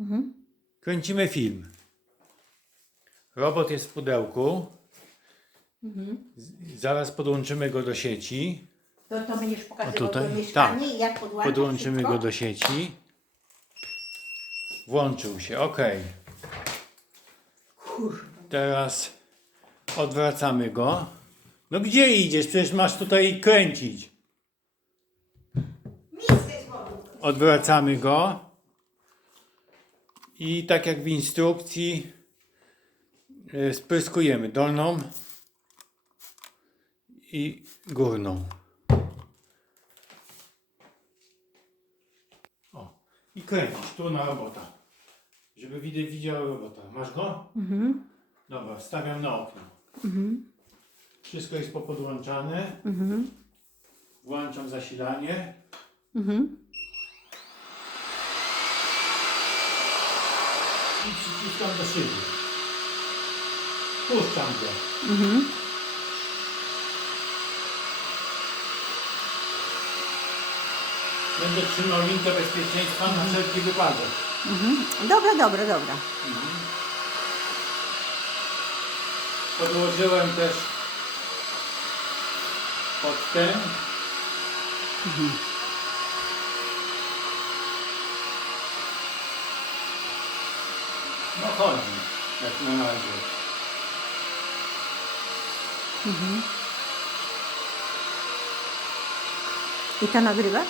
Mhm. Kręcimy film. Robot jest w pudełku. Mhm. Z- Zaraz podłączymy go do sieci. To, to będziesz A pokazywał tutaj? to mieszkanie Tak. i jak podłączyć Podłączymy wszystko? go do sieci. Włączył się, ok. Teraz odwracamy go. No gdzie idziesz? Przecież masz tutaj kręcić. Odwracamy go. I tak jak w instrukcji y, spryskujemy dolną i górną. O, i kręcisz tu na robota. Żeby widać widział robota. Masz go? Mhm. Dobra, wstawiam na okno. Mhm. Wszystko jest popodłączane. Mhm. Włączam zasilanie. Mhm. I przyciskam do szyby. Puszczam go. Mhm. Będę trzymał linkę bezpieczeństwa na wszelki wypadek. Mhm. Dobra, dobra, dobra. Podłożyłem też pod ten. No chodzi, jak na razie. I to nagrywa?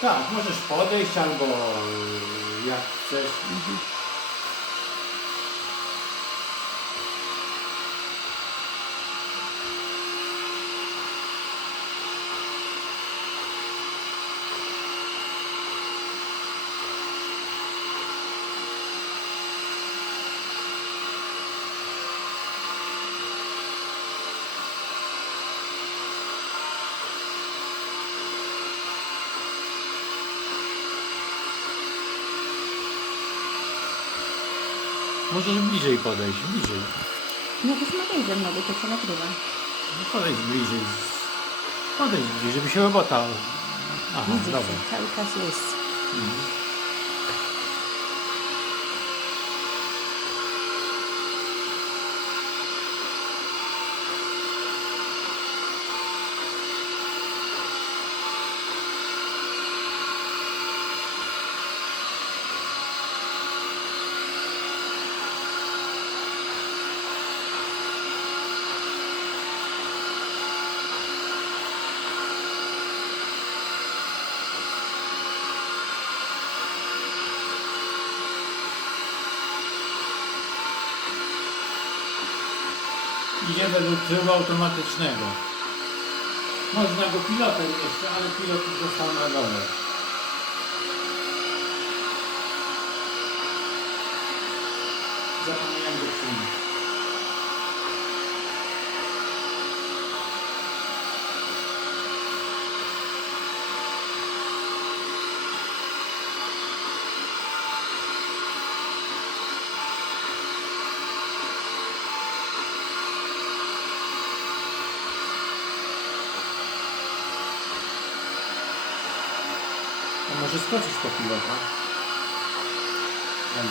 Tak, możesz podejść albo y, jak chcesz. Możesz bliżej podejść, bliżej. No to smakaj ze mną, bo to się nagrywa. No Podejdź bliżej. Podejdź bliżej, żeby się robota... Aha, Widzisz, dobra. cały czas jest. Idzie według trybu automatycznego. Można go pilotem jeszcze, ale pilot został na dole. Zapomniałem go przyjąć. Może skoczyć po pilota? Nie.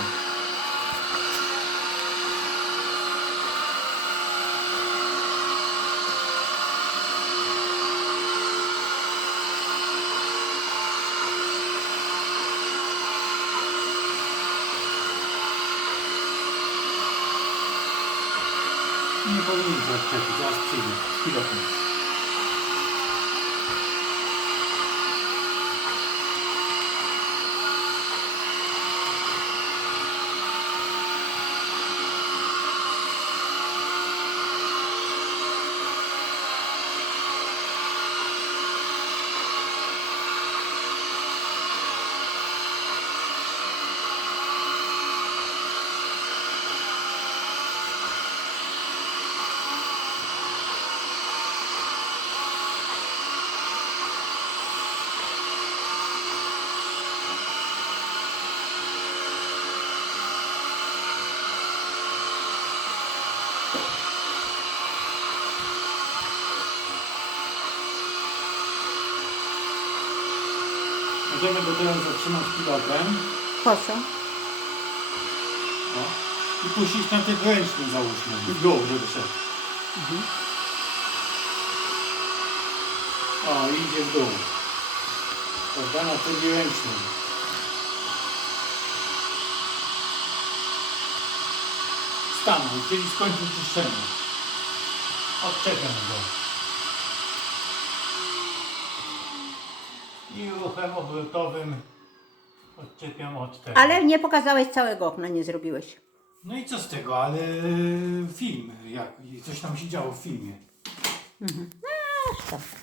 Nie powinien zaczepić, zaraz przyjdzie. Pilotem. Możemy go teraz zatrzymać pilotem. Po co? I puścić tam tylko ręczny załóżmy. W dół, żeby szedł. O, idzie w dół. Prawda? Na trybie ręcznym. Stanął, czyli skończył czyszczenie. Odczepiam go. I ruchem obrotowym odczepiam od tego. Ale nie pokazałeś całego okna, nie zrobiłeś. No i co z tego, ale film, jak, coś tam się działo w filmie. Zresztą.